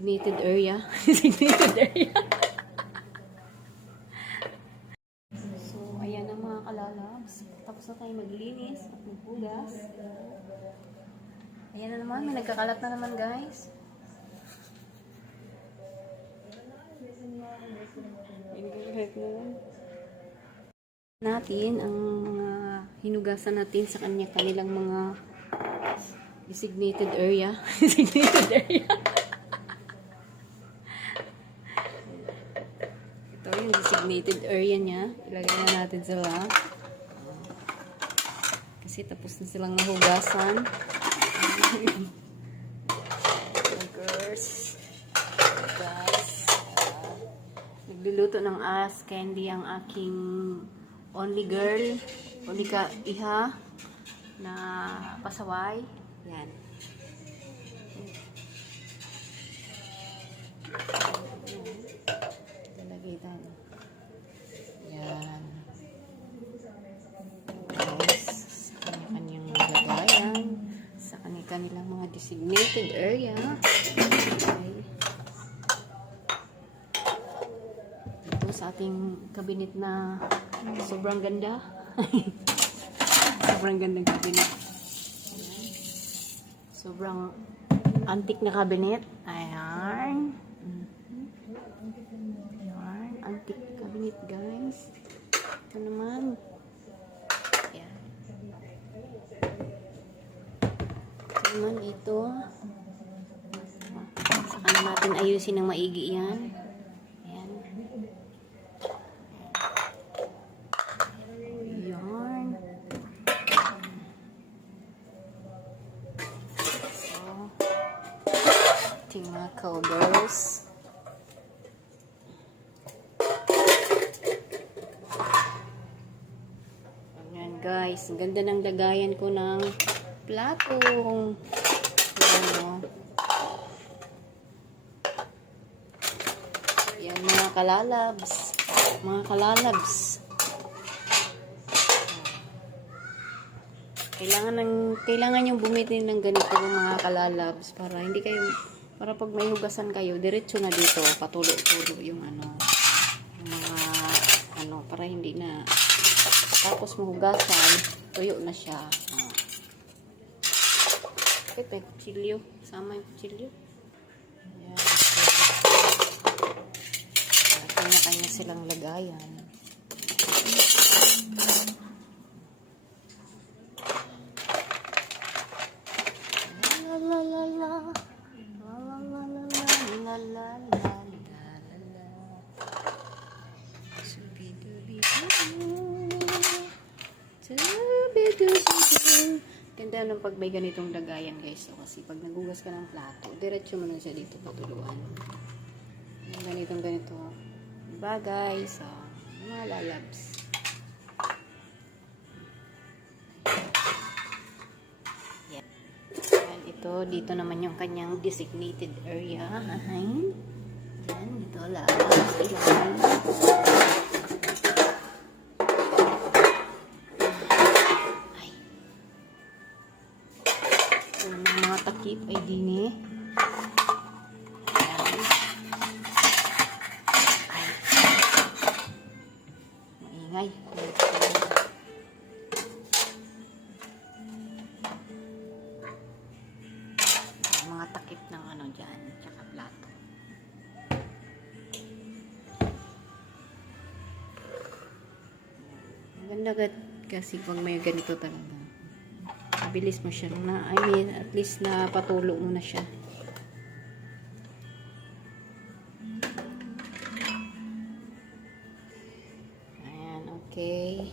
Designated area. Designated area. So, ayan ang mga kalalabs. Tapos na tayo maglinis at maghugas. Ayan na naman. May nagkakalat na naman, guys. Natin ang mga hinugasan natin sa kanilang mga designated area. Designated area. Ito yung designated area niya. Ilagay na natin sila. Kasi tapos na silang nahugasan. Guys. Nagluluto ng ass candy ang aking only girl. Only ka iha na pasaway. Yan. Talagay tayo. Yan. Guys, sa kanya-kanyang lagayan. Sa kanilang mga designated area. Okay. Ito sa ating cabinet na sobrang ganda. Sobrang gandang cabinet. Sobrang antique na cabinet. Ayan. Ayan. Antique cabinet, guys. Ito naman. Ayan. Ito naman ito. Saka na natin ayusin ng maigi yan. Ayan. Ayan. Ating mga covers. Ayan guys, ang ganda ng lagayan ko ng platong. Ayan, ayan mga kalalabs. Mga kalalabs. Kailangan yung bumili ng ganito mga kalalabs para hindi kayo, para pag may hugasan kayo, diretso na dito, patulo-tulo yung yung mga para hindi na tapos mahugasan, tuyo na siya. Okay, may kutsilyo. Sama yung kutsilyo. Ayan. Kanya-kanya silang lagayan. Ganda ng pag may ganitong lagayan guys. So, kasi pag nagugas ka ng plato, diretso mo na siya dito patuluan. Yung ganito. Diba guys? So, mga lalabs. Yan. Yan. Ito, dito naman yung kanyang designated area. Yan. Dito lalabs. Yan. Mga takip ay dini. Ayan. Ay. Maingay. Mga takip ng dyan. Tsaka plato. Maganda kasi pag may ganito talaga. Mabilis mo siya na, at least na patulo mo na siya. Ayan, okay.